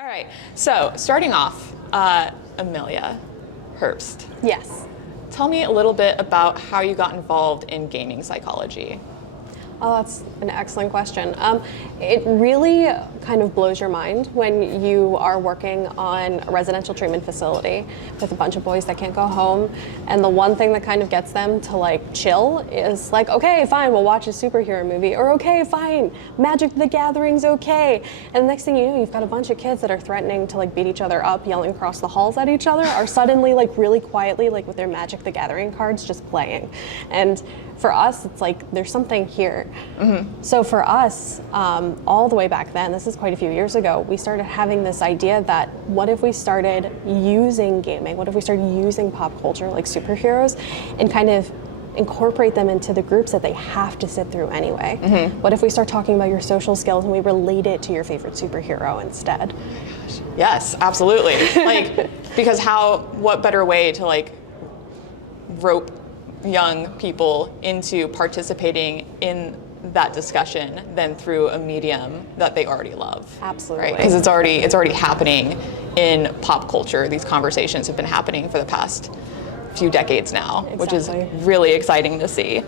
All right, so starting off, Amelia Herbst. Yes. Tell me a little bit about how you got involved in gaming psychology. Oh, that's an excellent question. It really kind of blows your mind when you are working on a residential treatment facility with a bunch of boys that can't go home, and the one thing that kind of gets them to like chill is like, okay, fine, we'll watch a superhero movie, or okay, fine, Magic the Gathering's okay. And the next thing you know, you've got a bunch of kids that are threatening to like beat each other up, yelling across the halls at each other, are suddenly like really quietly like with their Magic the Gathering cards just playing. And for us, it's like there's something here. Mm-hmm. So for us, all the way back then, this is quite a few years ago, we started having this idea that what if we started using gaming, what if we started using pop culture like superheroes and kind of incorporate them into the groups that they have to sit through anyway? Mm-hmm. What if we start talking about your social skills and we relate it to your favorite superhero instead? Yes, absolutely. Like, because what better way to like rope young people into participating in that discussion than through a medium that they already love. Absolutely. Right? Because it's already happening in pop culture. These conversations have been happening for the past few decades now, Exactly. Which is really exciting to see.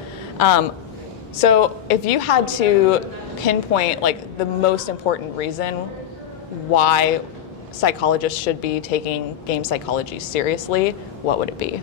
So if you had to pinpoint like the most important reason why psychologists should be taking game psychology seriously, what would it be?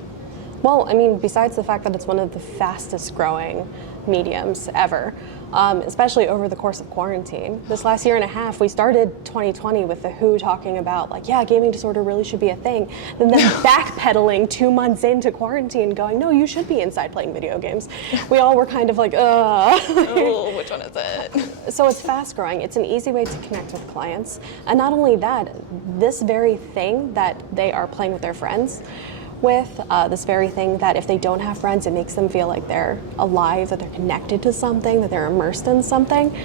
Well, I mean, besides the fact that it's one of the fastest growing mediums ever, especially over the course of quarantine. This last year and a half, we started 2020 with the WHO talking about like, yeah, gaming disorder really should be a thing. And then backpedaling 2 months into quarantine going, no, you should be inside playing video games. We all were kind of like, Oh, which one is it? So it's fast growing. It's an easy way to connect with clients. And not only that, this very thing that they are playing with their friends with, this very thing that if they don't have friends, it makes them feel like they're alive, that they're connected to something, that they're immersed in something.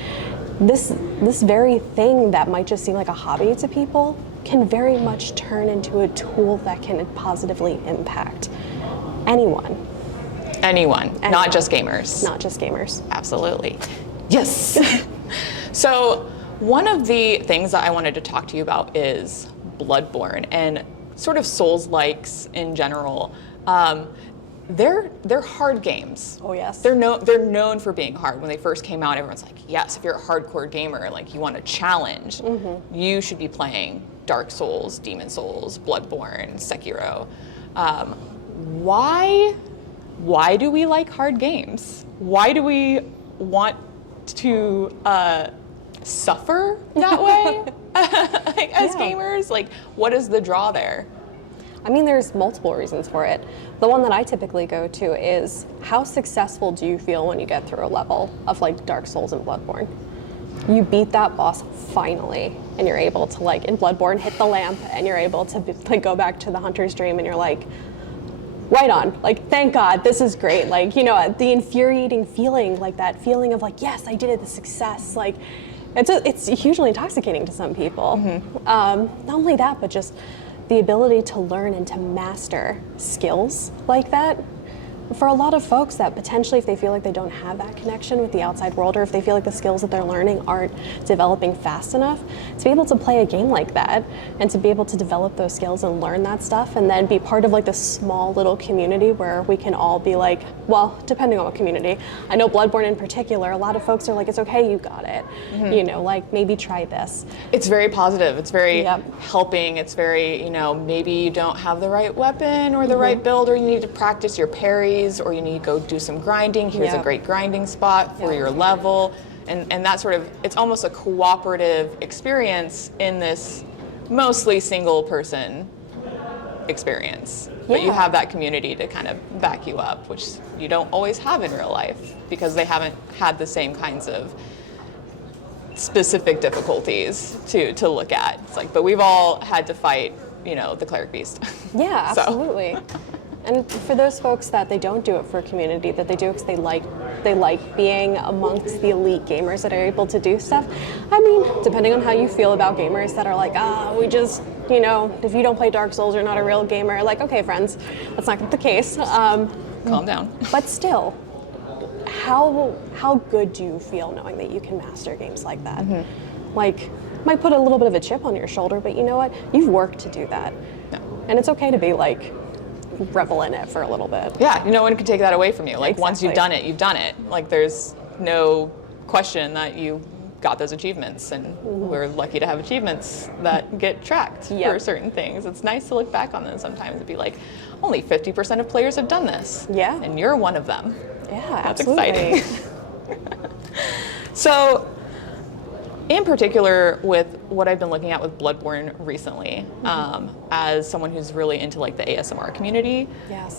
This very thing that might just seem like a hobby to people can very much turn into a tool that can positively impact anyone. Anyone, not just gamers. Not just gamers. Absolutely. Yes. So one of the things that I wanted to talk to you about is Bloodborne and sort of Souls-likes in general. They're hard games. Oh yes. They're known for being hard. When they first came out, everyone's like, yes, if you're a hardcore gamer, like you want a challenge, you should be playing Dark Souls, Demon Souls, Bloodborne, Sekiro. Why do we like hard games? Why do we want to suffer that way? Like, as gamers, like, what is the draw there? I mean, there's multiple reasons for it. The one that I typically go to is, how successful do you feel when you get through a level of like Dark Souls and Bloodborne? You beat that boss finally, and you're able to like, in Bloodborne, hit the lamp, and you're able to like go back to the Hunter's Dream, and you're like, right on, like, thank God, this is great. Like, you know, the infuriating feeling, like that feeling of like, yes, I did it, the success, like, it's hugely intoxicating to some people. Mm-hmm. Not only that, but just the ability to learn and to master skills like that. For a lot of folks that potentially, if they feel like they don't have that connection with the outside world, or if they feel like the skills that they're learning aren't developing fast enough, to be able to play a game like that and to be able to develop those skills and learn that stuff and then be part of like this small little community where we can all be like, well, depending on what community. I know Bloodborne in particular, a lot of folks are like, it's okay, you got it. Mm-hmm. You know, like maybe try this. It's very positive. It's very helping. It's very, you know, maybe you don't have the right weapon or the right build, or you need to practice your parry, or you need to go do some grinding. Here's a great grinding spot for your level. And that sort of, it's almost a cooperative experience in this mostly single person experience. But you have that community to kind of back you up, which you don't always have in real life because they haven't had the same kinds of specific difficulties to look at. It's like, but we've all had to fight, you know, the cleric beast. Yeah, absolutely. And for those folks that they don't do it for a community, that they do it because they like being amongst the elite gamers that are able to do stuff. I mean, depending on how you feel about gamers that are like, we just, you know, if you don't play Dark Souls, you're not a real gamer. Like, okay, friends, that's not the case. Calm down. But still, how good do you feel knowing that you can master games like that? Mm-hmm. Like, might put a little bit of a chip on your shoulder, but you know what? You've worked to do that. Yeah. And it's okay to be like, revel in it for a little bit. Yeah, no one can take that away from you. Like, Exactly. once you've done it, you've done it. Like, there's no question that you got those achievements, and we're lucky to have achievements that get tracked for certain things. It's nice to look back on them sometimes and be like, only 50% of players have done this. Yeah. And you're one of them. Yeah, That's absolutely. exciting. So, in particular, with what I've been looking at with Bloodborne recently, as someone who's really into like the ASMR community,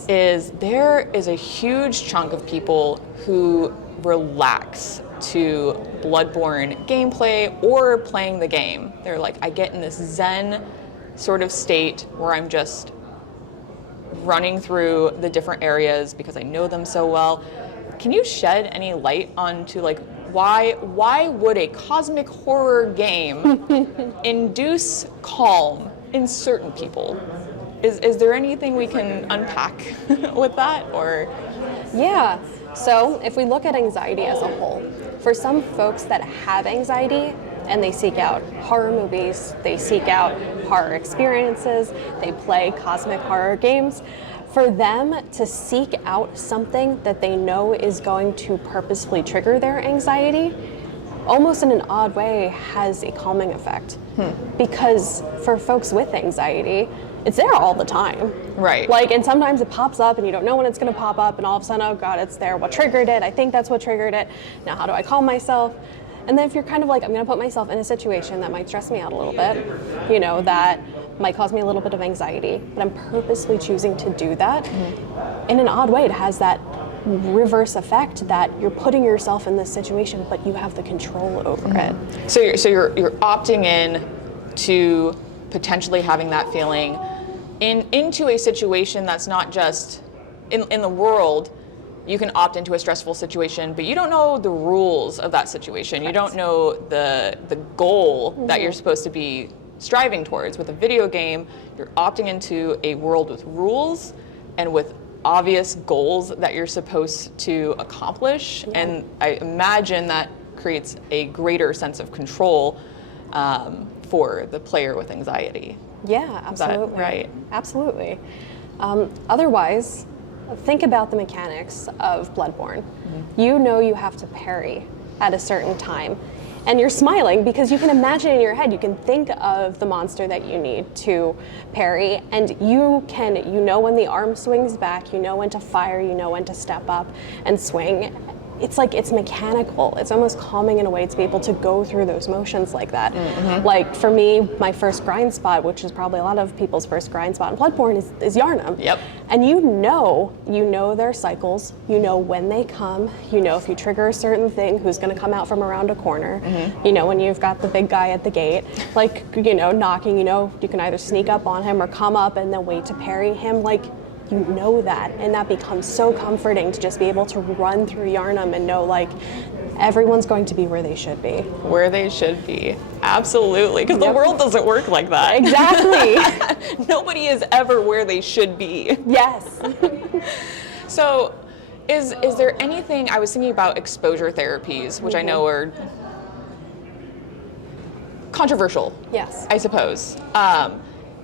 is there is a huge chunk of people who relax to Bloodborne gameplay or playing the game. They're like, I get in this zen sort of state where I'm just running through the different areas because I know them so well. Can you shed any light onto like why would a cosmic horror game induce calm in certain people? Is there anything we can unpack with that, or? Yeah, so if we look at anxiety as a whole, for some folks that have anxiety and they seek out horror movies, they seek out horror experiences, they play cosmic horror games, for them to seek out something that they know is going to purposefully trigger their anxiety, almost in an odd way, has a calming effect. Because for folks with anxiety, it's there all the time. Right. Like, and sometimes it pops up and you don't know when it's gonna pop up, and all of a sudden, oh God, it's there. What triggered it? I think that's what triggered it. Now, how do I calm myself? And then if you're kind of like, I'm gonna put myself in a situation that might stress me out a little bit, you know, that might cause me a little bit of anxiety, but I'm purposely choosing to do that, in an odd way, it has that reverse effect that you're putting yourself in this situation, but you have the control over it. So you're opting in to potentially having that feeling into a situation that's not just in the world. You can opt into a stressful situation, but you don't know the rules of that situation. You don't know the goal that you're supposed to be striving towards. With a video game, you're opting into a world with rules and with obvious goals that you're supposed to accomplish. And I imagine that creates a greater sense of control for the player with anxiety. Yeah, absolutely. Is that right? Absolutely. Otherwise, think about the mechanics of Bloodborne. You know you have to parry at a certain time. And you're smiling because you can imagine in your head, you can think of the monster that you need to parry, and you know when the arm swings back, you know when to fire, you know when to step up and swing. It's like, it's mechanical. It's almost calming in a way to be able to go through those motions like that. Like for me, my first grind spot, which is probably a lot of people's first grind spot in Bloodborne, is Yharnam. Yep. And you know their cycles, you know when they come, you know if you trigger a certain thing, who's gonna come out from around a corner, you know when you've got the big guy at the gate, like, you know, knocking, you know, you can either sneak up on him or come up and then wait to parry him, like, you know that, and that becomes so comforting to just be able to run through Yharnam and know, like, everyone's going to be where they should be. Where they should be. Absolutely, because the world doesn't work like that. Exactly. Nobody is ever where they should be. Yes. So, is there anything, I was thinking about exposure therapies, which I know are controversial. Yes. I suppose.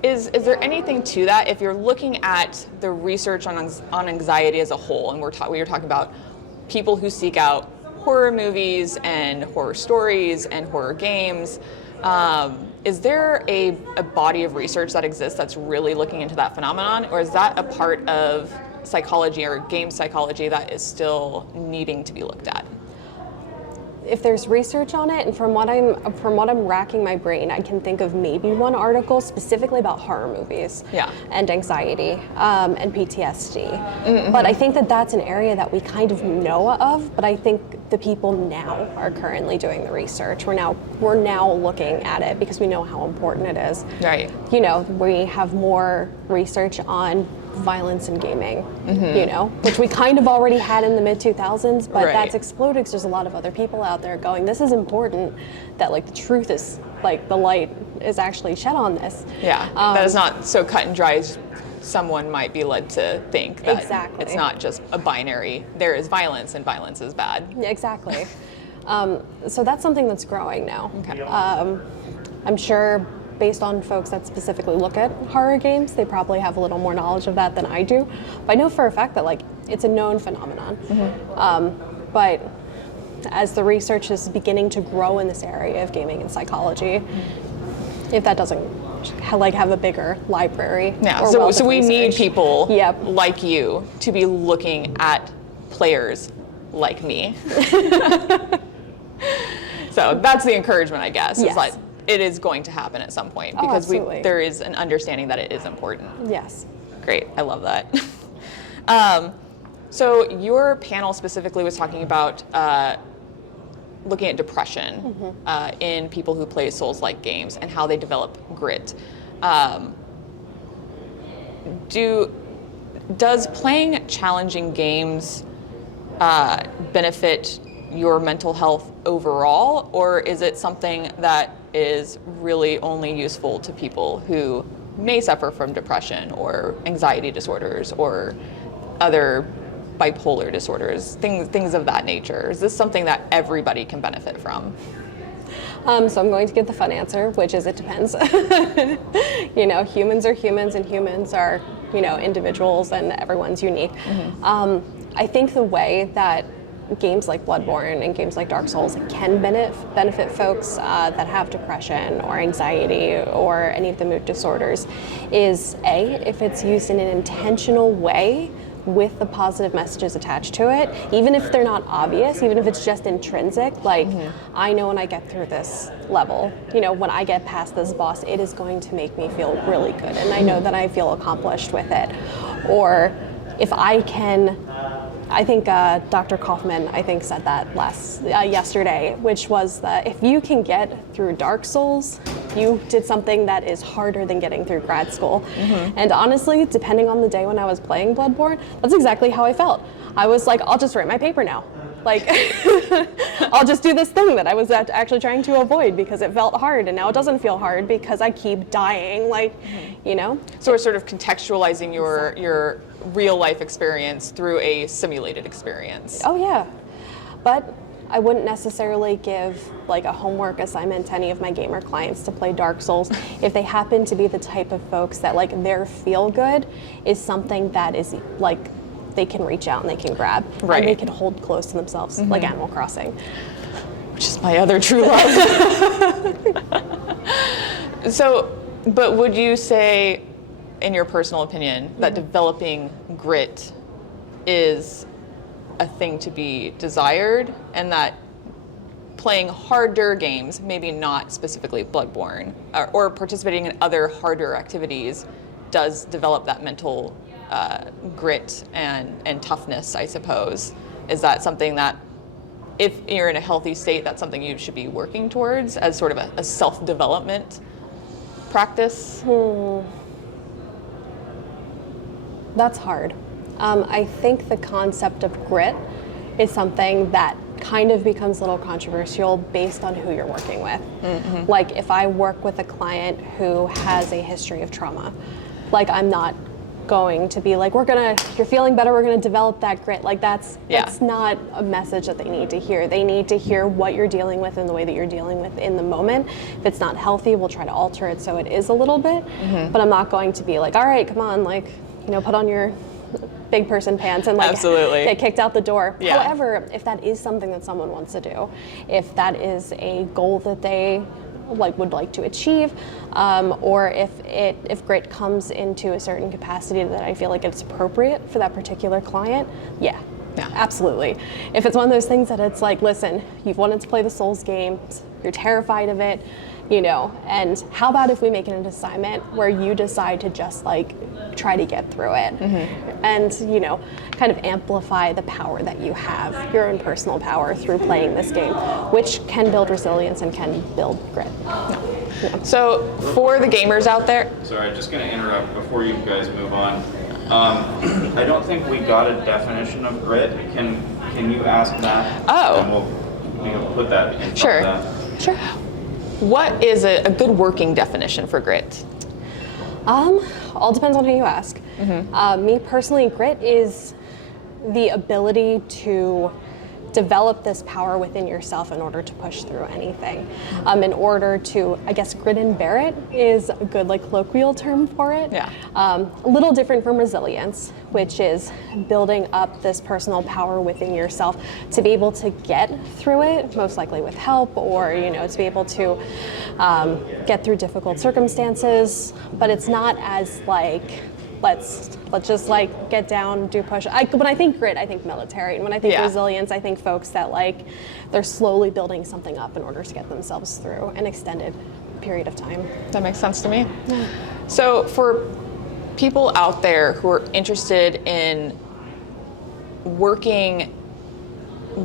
Is there anything to that if you're looking at the research on anxiety as a whole, and we were talking about people who seek out horror movies and horror stories and horror games, is there a body of research that exists that's really looking into that phenomenon, or is that a part of psychology or game psychology that is still needing to be looked at? If there's research on it, and from what I'm racking my brain, I can think of maybe one article specifically about horror movies and anxiety and PTSD. But I think that that's an area that we kind of know of, but I think the people now are currently doing the research. We're now looking at it because we know how important it is. Right. You know, we have more research on violence in gaming, you know, which we kind of already had in the mid-2000s, but that's exploded because there's a lot of other people out there going, this is important, that like the truth is, like the light is actually shed on this. Yeah, that is not so cut and dry as someone might be led to think, that it's not just a binary, there is violence and violence is bad. Exactly. So that's something that's growing now. Okay. I'm sure based on folks that specifically look at horror games, they probably have a little more knowledge of that than I do. But I know for a fact that like it's a known phenomenon. But as the research is beginning to grow in this area of gaming and psychology, if that doesn't have a bigger library. Yeah, so we need people like you to be looking at players like me. So that's the encouragement, I guess. Yes. Is like it is going to happen at some point because there is an understanding that it is important. Yes. Great, I love that. So your panel specifically was talking about looking at depression in people who play Souls-like games and how they develop grit. Does playing challenging games benefit your mental health overall, or is it something that is really only useful to people who may suffer from depression or anxiety disorders or other bipolar disorders, things of that nature? Is this something that everybody can benefit from? So I'm going to give the fun answer, which is it depends. Humans are humans and humans are, individuals and everyone's unique. I think the way that games like Bloodborne and games like Dark Souls can benefit folks that have depression or anxiety or any of the mood disorders is if it's used in an intentional way with the positive messages attached to it, even if they're not obvious, even if it's just intrinsic, like I know when I get through this level, when I get past this boss, it is going to make me feel really good, and I know that I feel accomplished with it. Or if I think Dr. Kaufman, said that yesterday, which was that if you can get through Dark Souls, you did something that is harder than getting through grad school. And honestly, depending on the day when I was playing Bloodborne, that's exactly how I felt. I was like, I'll just write my paper now. Like, I'll just do this thing that I was actually trying to avoid because it felt hard, and now it doesn't feel hard because I keep dying, So we're sort of contextualizing your real life experience through a simulated experience. Oh yeah, but I wouldn't necessarily give like a homework assignment to any of my gamer clients to play Dark Souls if they happen to be the type of folks that like their feel good is something that is like they can reach out and they can grab and they can hold close to themselves, like Animal Crossing, which is my other true love. So, but would you say, in your personal opinion, that developing grit is a thing to be desired, and that playing harder games, maybe not specifically Bloodborne, or participating in other harder activities does develop that mental grit and toughness, I suppose? Is that something that, if you're in a healthy state, that's something you should be working towards as sort of a self-development practice? That's hard. I think the concept of grit is something that kind of becomes a little controversial based on who you're working with. Like if I work with a client who has a history of trauma, like I'm not going to be like, you're feeling better, we're gonna develop that grit. Like that's not a message that they need to hear. They need to hear what you're dealing with and the way that you're dealing with in the moment. If it's not healthy, we'll try to alter it so it is a little bit, but I'm not going to be like, all right, come on, like, put on your big person pants and like get kicked out the door. However, if that is something that someone wants to do, if that is a goal that they would like to achieve, or if grit comes into a certain capacity that I feel like it's appropriate for that particular client, absolutely. If it's one of those things that it's like, listen, you've wanted to play the Souls games, you're terrified of it, and how about if we make it an assignment where you decide to just like try to get through it and kind of amplify the power that you have, your own personal power, through playing this game, which can build resilience and can build grit. So for the gamers out there, sorry, just going to interrupt before you guys move on. I don't think we got a definition of grit. Can you ask that? And we'll put that in front of that. Sure. What is a good working definition for grit? All depends on who you ask. Me personally, grit is the ability to develop this power within yourself in order to push through anything. In order to, I guess, grit and bear it is a good like colloquial term for it. Yeah. A little different from resilience, which is building up this personal power within yourself to be able to get through it, most likely with help, or to be able to get through difficult circumstances. But it's not as like let's just like get down, do push. When I think grit, I think military, and when I think resilience, I think folks that like they're slowly building something up in order to get themselves through an extended period of time. That makes sense to me. So for people out there who are interested in working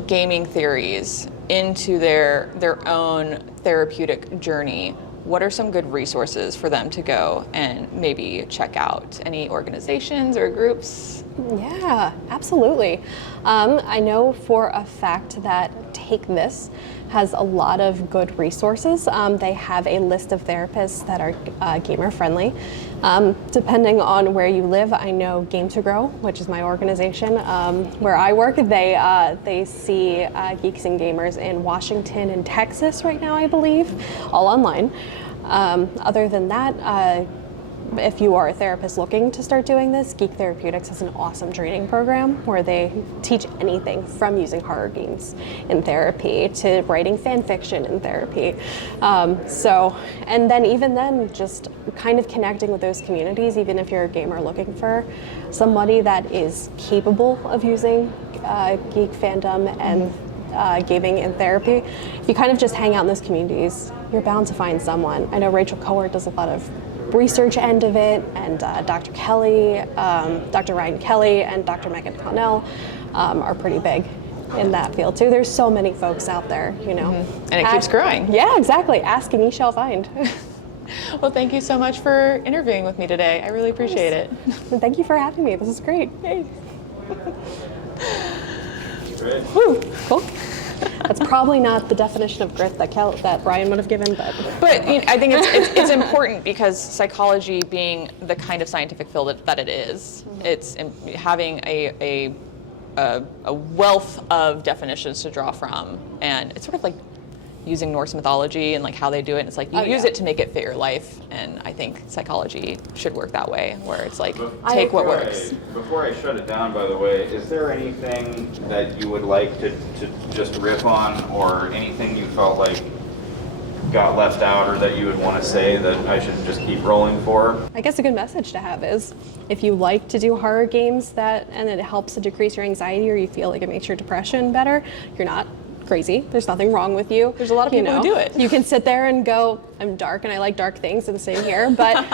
gaming theories into their own therapeutic journey, what are some good resources for them to go and maybe check out? Any organizations or groups? Yeah, absolutely. I know for a fact that Take This has a lot of good resources. They have a list of therapists that are gamer friendly. Depending on where you live, I know Game to Grow, which is my organization where I work, they see geeks and gamers in Washington and Texas right now, I believe, all online. Other than that, if you are a therapist looking to start doing this, Geek Therapeutics has an awesome training program where they teach anything from using horror games in therapy to writing fan fiction in therapy. And then even then, just kind of connecting with those communities, even if you're a gamer looking for somebody that is capable of using geek fandom and gaming in therapy. If you kind of just hang out in those communities, you're bound to find someone. I know Rachel Cohort does a lot of research end of it, and Dr. Kelly, Dr. Ryan Kelly, and Dr. Megan Connell are pretty big in that field too. There's so many folks out there, And it keeps growing. Yeah, exactly. Ask and ye shall find. Well, thank you so much for interviewing with me today. I really appreciate it. And thank you for having me. This is great. Yay. Great. Woo, cool. That's probably not the definition of grit that Brian would have given, but I think it's important because psychology, being the kind of scientific field that it is, it's having a wealth of definitions to draw from, and it's sort of like using Norse mythology and like how they do it. And it's like you use it to make it fit your life, and I think psychology should work that way, where it's like take what works. Before I shut it down, by the way, is there anything that you would like to just riff on, or anything you felt like got left out, or that you would want to say that I should just keep rolling for? I guess a good message to have is if you like to do horror games and it helps to decrease your anxiety, or you feel like it makes your depression better, you're not crazy. There's nothing wrong with you. There's a lot of people who do it. You can sit there and go, I'm dark and I like dark things, and same here, but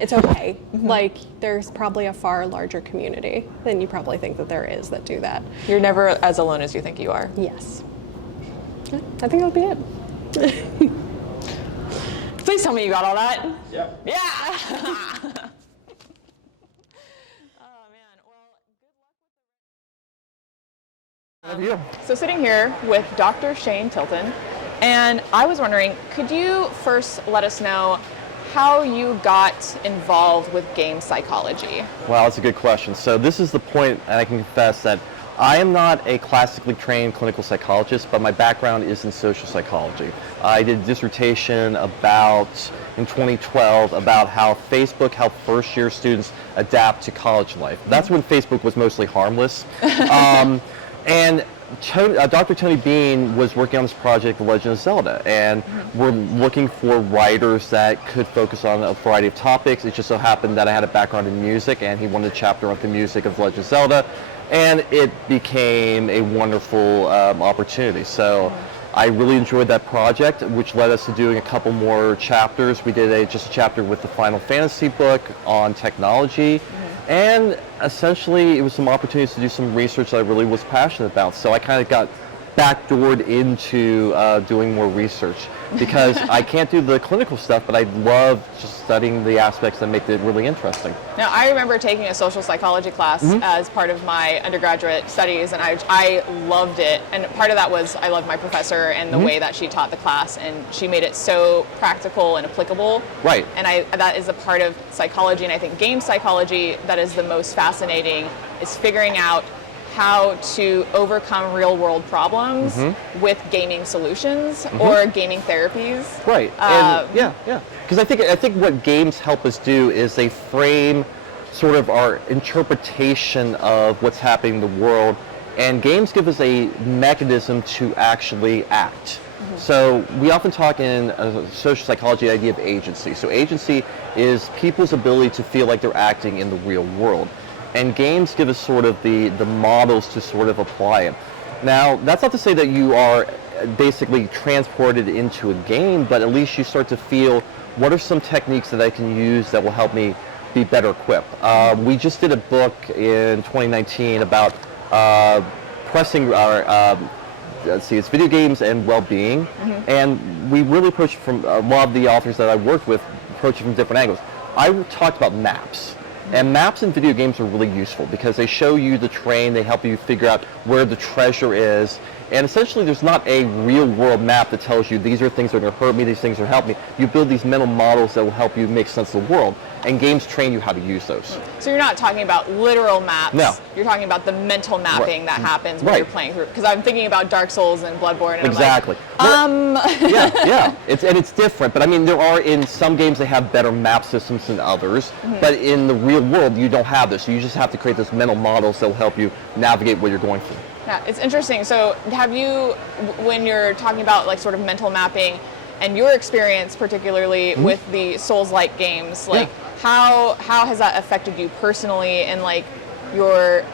it's okay. Like, there's probably a far larger community than you probably think that there is that do that. You're never as alone as you think you are. Yes. I think that'll be it. Please tell me you got all that. Yep. Yeah. So sitting here with Dr. Shane Tilton, and I was wondering, could you first let us know how you got involved with game psychology? Wow, that's a good question. So this is the point, and I can confess that I am not a classically trained clinical psychologist, but my background is in social psychology. I did a dissertation in 2012 about how Facebook helped first-year students adapt to college life. That's when Facebook was mostly harmless. And Dr. Tony Bean was working on this project, The Legend of Zelda, and we're looking for writers that could focus on a variety of topics. It just so happened that I had a background in music, and he wanted a chapter on the music of The Legend of Zelda, and it became a wonderful opportunity. So I really enjoyed that project, which led us to doing a couple more chapters. We did just a chapter with the Final Fantasy book on technology. And essentially, it was some opportunities to do some research that I really was passionate about. So I kind of got backdoored into doing more research, because I can't do the clinical stuff, but I love just studying the aspects that make it really interesting. Now, I remember taking a social psychology class as part of my undergraduate studies, and I loved it. And part of that was I loved my professor and the way that she taught the class, and she made it so practical and applicable. Right. And that is a part of psychology, and I think game psychology that is the most fascinating is figuring out how to overcome real world problems with gaming solutions or gaming therapies. Right. And yeah. Because I think what games help us do is they frame sort of our interpretation of what's happening in the world, and games give us a mechanism to actually act. So we often talk in social psychology the idea of agency. So agency is people's ability to feel like they're acting in the real world. And games give us sort of the models to sort of apply it. Now, that's not to say that you are basically transported into a game, but at least you start to feel, what are some techniques that I can use that will help me be better equipped? We just did a book in 2019 about pressing our, it's video games and well-being, and we really approached it from a lot of the authors that I worked with, approached it from different angles. I talked about maps. And maps in video games are really useful because they show you the terrain, they help you figure out where the treasure is, and essentially there's not a real world map that tells you these are things that are going to hurt me, these things are help me. You build these mental models that will help you make sense of the world, and games train you how to use those. So you're not talking about literal maps, no. You're talking about the mental mapping that happens when Right. you're playing through, because I'm thinking about Dark Souls and Bloodborne, and Exactly. I'm like, yeah. It's different, but I mean, there are, in some games they have better map systems than others, but in the real world you don't have this, so you just have to create those mental models that will help you navigate what you're going through. Yeah, it's interesting. So have you, when you're talking about like sort of mental mapping and your experience particularly with the Souls-like games, like how has that affected you personally and like your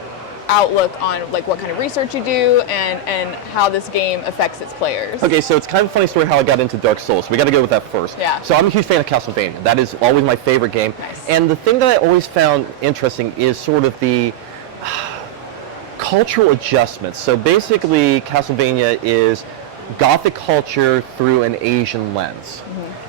outlook on like what kind of research you do and how this game affects its players? Okay, so it's kind of a funny story how I got into Dark Souls. We got to go with that first. Yeah. So I'm a huge fan of Castlevania. That is always my favorite game. Nice. And the thing that I always found interesting is sort of the cultural adjustments. So basically, Castlevania is Gothic culture through an Asian lens.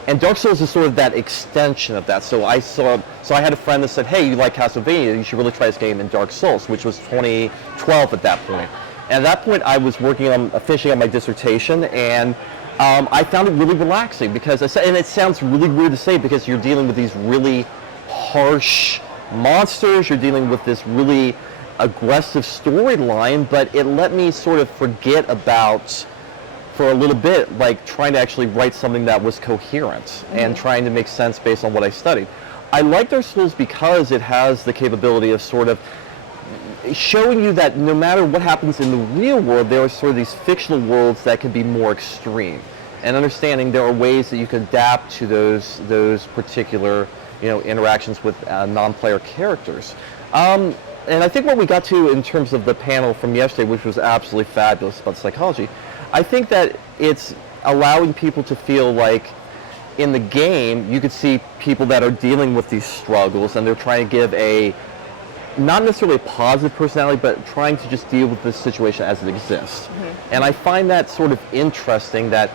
And Dark Souls is sort of that extension of that. So I had a friend that said, hey, you like Castlevania, you should really try this game in Dark Souls, which was 2012 at that point. And at that point, I was working on finishing up my dissertation, and I found it really relaxing because, and it sounds really weird to say because you're dealing with these really harsh monsters, you're dealing with this really aggressive storyline, but it let me sort of forget about, for a little bit, like trying to actually write something that was coherent and trying to make sense based on what I studied. I like Dark Souls because it has the capability of sort of showing you that no matter what happens in the real world, there are sort of these fictional worlds that can be more extreme. And understanding there are ways that you can adapt to those particular, interactions with non-player characters. And I think what we got to in terms of the panel from yesterday, which was absolutely fabulous about psychology, I think that it's allowing people to feel like in the game, you could see people that are dealing with these struggles and they're trying to give not necessarily a positive personality, but trying to just deal with this situation as it exists. And I find that sort of interesting that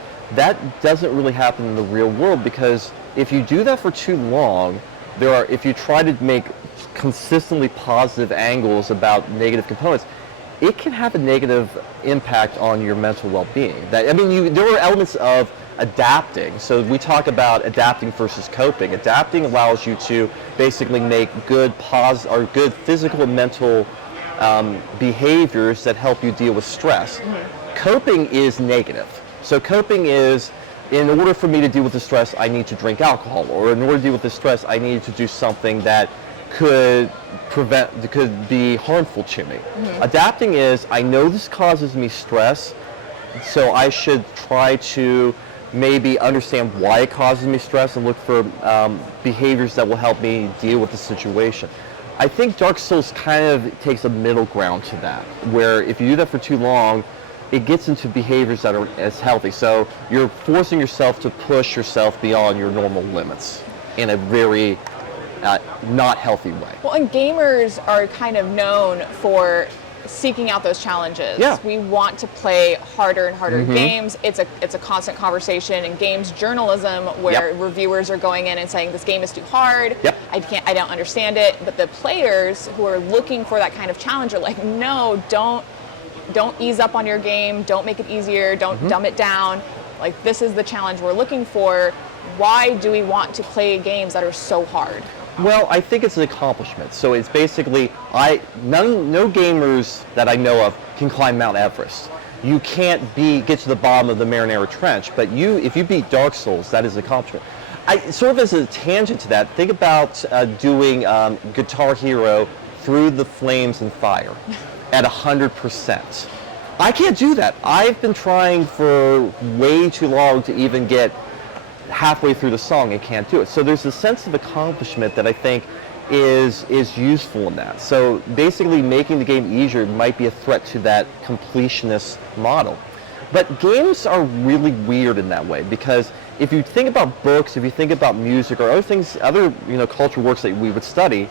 doesn't really happen in the real world, because if you do that for too long, if you try to make consistently positive angles about negative components, it can have a negative impact on your mental well-being. There are elements of adapting. So we talk about adapting versus coping. Adapting allows you to basically make good physical and mental behaviors that help you deal with stress. Coping is negative. So coping is, in order for me to deal with the stress, I need to drink alcohol, or in order to deal with the stress, I need to do something that could be harmful to me. Adapting is, I know this causes me stress, so I should try to maybe understand why it causes me stress and look for behaviors that will help me deal with the situation. I think Dark Souls kind of takes a middle ground to that, where if you do that for too long, it gets into behaviors that aren't as healthy. So you're forcing yourself to push yourself beyond your normal limits in a very not healthy way. Well, and gamers are kind of known for seeking out those challenges. Yeah. We want to play harder and harder games. It's a constant conversation in games journalism where reviewers are going in and saying this game is too hard. I don't understand it. But the players who are looking for that kind of challenge are like, no, don't ease up on your game. Don't make it easier. Don't dumb it down. Like, this is the challenge we're looking for. Why do we want to play games that are so hard? Well, I think it's an accomplishment. So it's basically, no gamers that I know of can climb Mount Everest. You can't get to the bottom of the Marinara Trench, but if you beat Dark Souls, that is an accomplishment. Sort of as a tangent to that, think about doing Guitar Hero Through the Flames and Fire at 100%. I can't do that. I've been trying for way too long to even get halfway through the song and can't do it. So there's a sense of accomplishment that I think is useful in that. So basically making the game easier might be a threat to that completionist model. But games are really weird in that way, because if you think about books, if you think about music or other things, other cultural works that we would study,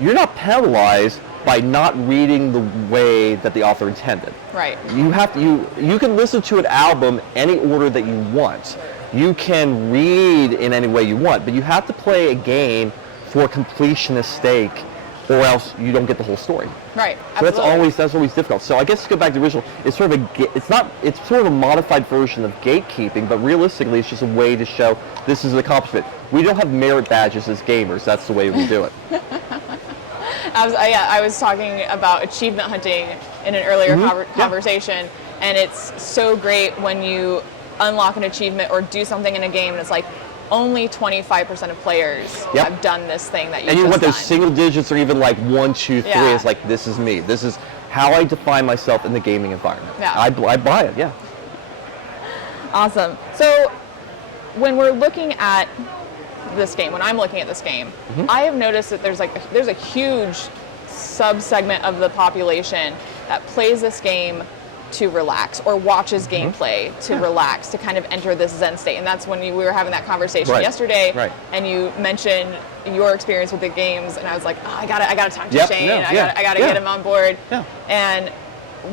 you're not penalized by not reading the way that the author intended. Right. You can listen to an album any order that you want. You can read in any way you want, but you have to play a game for completionist sake, or else you don't get the whole story. Right. So that's always difficult. So I guess to go back to the original, it's sort of a modified version of gatekeeping, but realistically it's just a way to show this is an accomplishment. We don't have merit badges as gamers. That's the way we do it. I was talking about achievement hunting in an earlier conversation, and it's so great when you unlock an achievement or do something in a game and it's like only 25% of players have done this thing that and you want those single digits or even like 1, 2, 3. Yeah. It's like, this is me. This is how I define myself in the gaming environment. Yeah. I buy it. Yeah. Awesome. So when we're looking at this game, when I'm looking at this game, I have noticed that there's a huge sub-segment of the population that plays this game to relax or watches gameplay to relax, to kind of enter this Zen state. And that's when we were having that conversation yesterday, and you mentioned your experience with the games, and I was like, oh, I gotta talk to Shane. I gotta get him on board. Yeah. And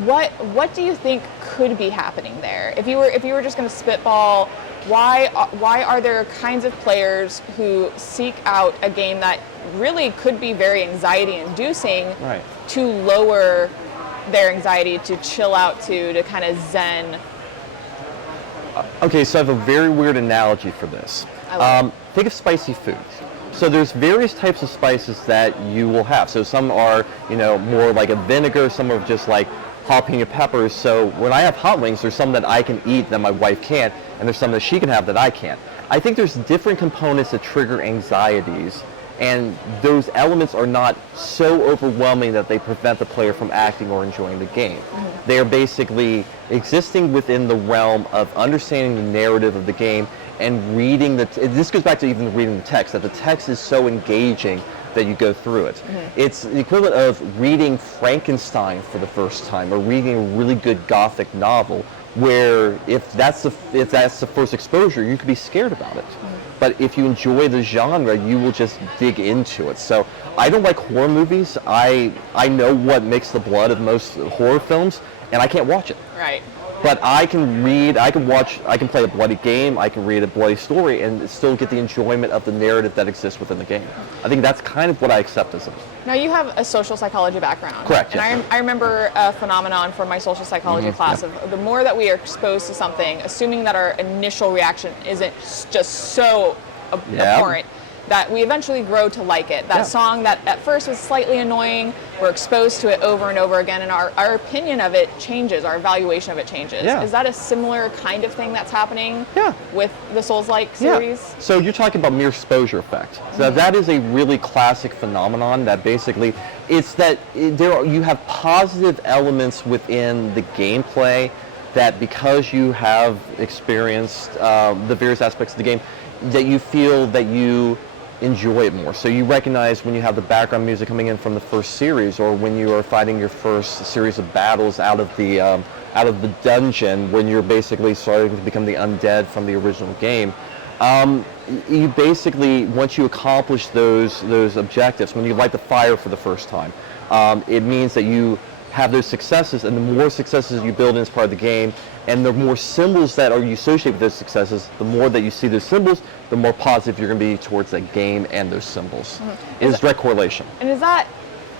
what do you think could be happening there? If you were just going to spitball, why are there kinds of players who seek out a game that really could be very anxiety-inducing to lower their anxiety, to chill out, to kind of zen? Okay, so I have a very weird analogy for this. Think of spicy foods. So there's various types of spices that you will have. So some are, more like a vinegar, some are just like jalapeno peppers. So when I have hot wings, there's some that I can eat that my wife can't, and there's some that she can have that I can't. I think there's different components that trigger anxieties, and those elements are not so overwhelming that they prevent the player from acting or enjoying the game. They are basically existing within the realm of understanding the narrative of the game and reading this goes back to even reading the text, that the text is so engaging that you go through it. It's the equivalent of reading Frankenstein for the first time, or reading a really good Gothic novel, where if that's the first exposure, you could be scared about it. But if you enjoy the genre, you will just dig into it. So I don't like horror movies. I know what makes the blood of most horror films, and I can't watch it. Right. But I can read, I can play a bloody game, I can read a bloody story, and still get the enjoyment of the narrative that exists within the game. I think that's kind of what I accept as it. Now, you have a social psychology background. Correct. And yes. I remember a phenomenon from my social psychology class of the more that we are exposed to something, assuming that our initial reaction isn't just so abhorrent, that we eventually grow to like it. That song that at first was slightly annoying, we're exposed to it over and over again, and our opinion of it changes, our evaluation of it changes. Yeah. Is that a similar kind of thing that's happening with the Souls-like series? Yeah. So you're talking about mere exposure effect. So that is a really classic phenomenon that basically, it's that you have positive elements within the gameplay that because you have experienced the various aspects of the game, that you feel that you enjoy it more. So you recognize when you have the background music coming in from the first series, or when you are fighting your first series of battles out of the dungeon, when you're basically starting to become the undead from the original game. You basically, once you accomplish those objectives, when you light the fire for the first time, it means that you have those successes, and the more successes you build in as part of the game, and the more symbols that are associated with those successes, the more that you see those symbols, the more positive you're going to be towards that game and those symbols. It is direct correlation. And is that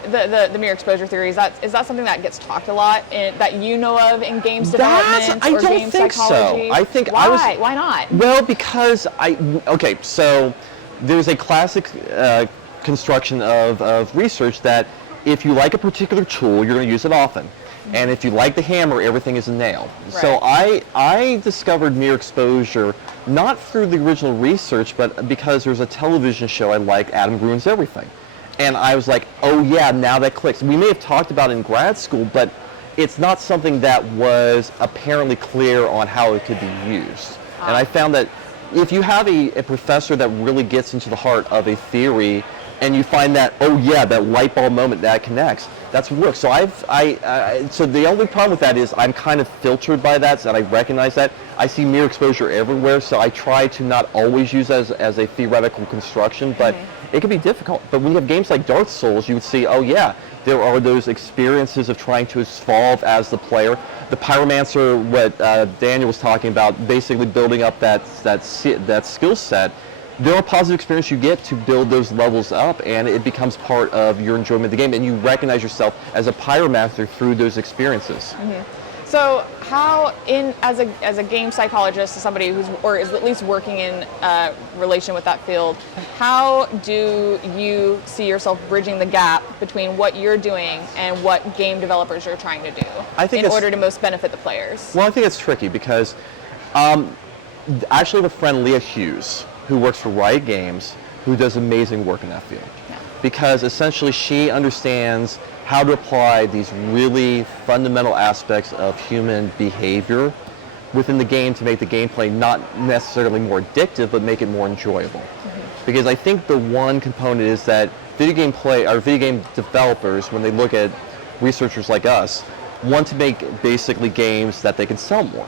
the mere exposure theory? Is that something that gets talked a lot that you know of in games development or game psychology? So. I think why not? Well, because so there's a classic construction of research that if you like a particular tool, you're going to use it often. And if you like the hammer, everything is a nail. Right. So I discovered mere exposure not through the original research, but because there's a television show I like, Adam Ruins Everything. And I was like, oh yeah, now that clicks. We may have talked about it in grad school, but it's not something that was apparently clear on how it could be used. And I found that if you have a professor that really gets into the heart of a theory, and you find that, oh yeah, that light bulb moment that connects, that's what works. So so the only problem with that is I'm kind of filtered by that, so I recognize that. I see mere exposure everywhere, so I try to not always use it as a theoretical construction, but it can be difficult. But when you have games like Dark Souls, you would see, oh yeah, there are those experiences of trying to evolve as the player. The Pyromancer, what Daniel was talking about, basically building up that skill set. There are positive experiences you get to build those levels up, and it becomes part of your enjoyment of the game, and you recognize yourself as a pyromancer through those experiences. So how, as a game psychologist, as somebody who's, or is at least working in relation with that field, how do you see yourself bridging the gap between what you're doing and what game developers are trying to do in order to most benefit the players? Well, I think it's tricky because actually I have a friend, Leah Hughes, who works for Riot Games, who does amazing work in that field. Yeah. Because essentially she understands how to apply these really fundamental aspects of human behavior within the game to make the gameplay not necessarily more addictive, but make it more enjoyable. Because I think the one component is that video game developers, when they look at researchers like us, want to make basically games that they can sell more.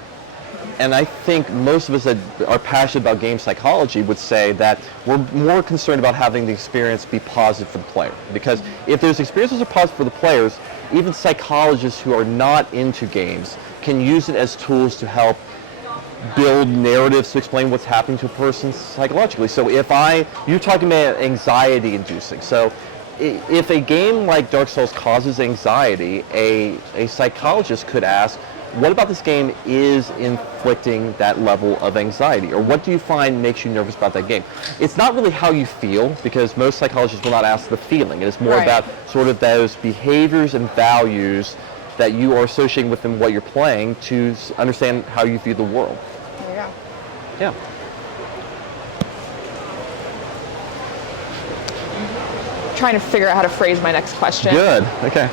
And I think most of us that are passionate about game psychology would say that we're more concerned about having the experience be positive for the player. Because if those experiences are positive for the players, even psychologists who are not into games can use it as tools to help build narratives to explain what's happening to a person psychologically. So you're talking about anxiety inducing. So if a game like Dark Souls causes anxiety, a psychologist could ask, what about this game is inflicting that level of anxiety? Or what do you find makes you nervous about that game? It's not really how you feel, because most psychologists will not ask the feeling. It is more about sort of those behaviors and values that you are associating with what you're playing to understand how you view the world. There you go. Yeah. Trying to figure out how to phrase my next question. Good. Okay.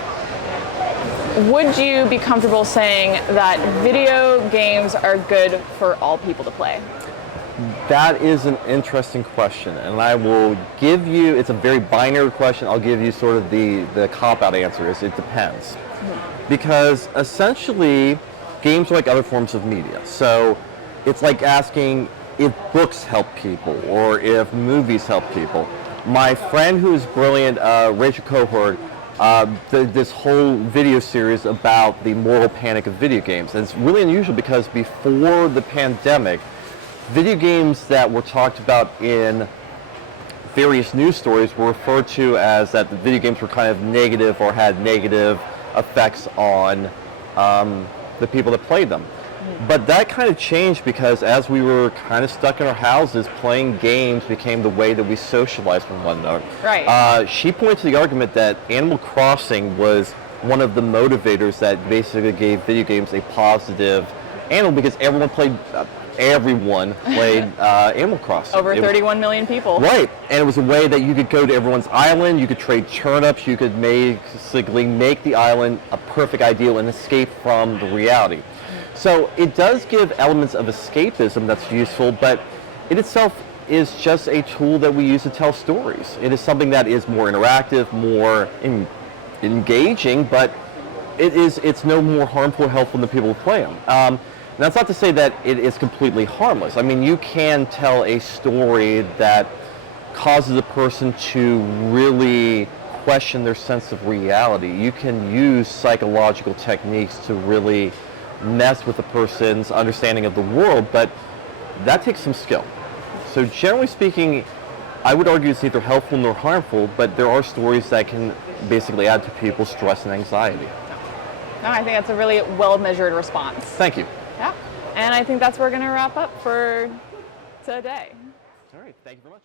Would you be comfortable saying that video games are good for all people to play? That is an interesting question, and I will give you, it's a very binary question, I'll give you sort of the cop-out answer is it depends. Because essentially, games are like other forms of media. So it's like asking if books help people or if movies help people. My friend who is brilliant, Rachel Cohort, this whole video series about the moral panic of video games. And it's really unusual because before the pandemic, video games that were talked about in various news stories were referred to as that the video games were kind of negative or had negative effects on the people that played them. But that kind of changed because as we were kind of stuck in our houses, playing games became the way that we socialized with one another. Right. She pointed to the argument that Animal Crossing was one of the motivators that basically gave video games a positive animal because everyone played Animal Crossing. Over 31 million people. Right, and it was a way that you could go to everyone's island, you could trade turnips, you could basically make the island a perfect ideal and escape from the reality. So it does give elements of escapism that's useful, but it itself is just a tool that we use to tell stories. It is something that is more interactive, more engaging, but it's no more harmful or helpful than people who play them. That's not to say that it is completely harmless. I mean, you can tell a story that causes a person to really question their sense of reality. You can use psychological techniques to really mess with a person's understanding of the world, but that takes some skill. So generally speaking, I would argue it's neither helpful nor harmful, but there are stories that can basically add to people's stress and anxiety. No, I think that's a really well-measured response. Thank you. Yeah, and I think that's where we're going to wrap up for today. All right, thank you very much.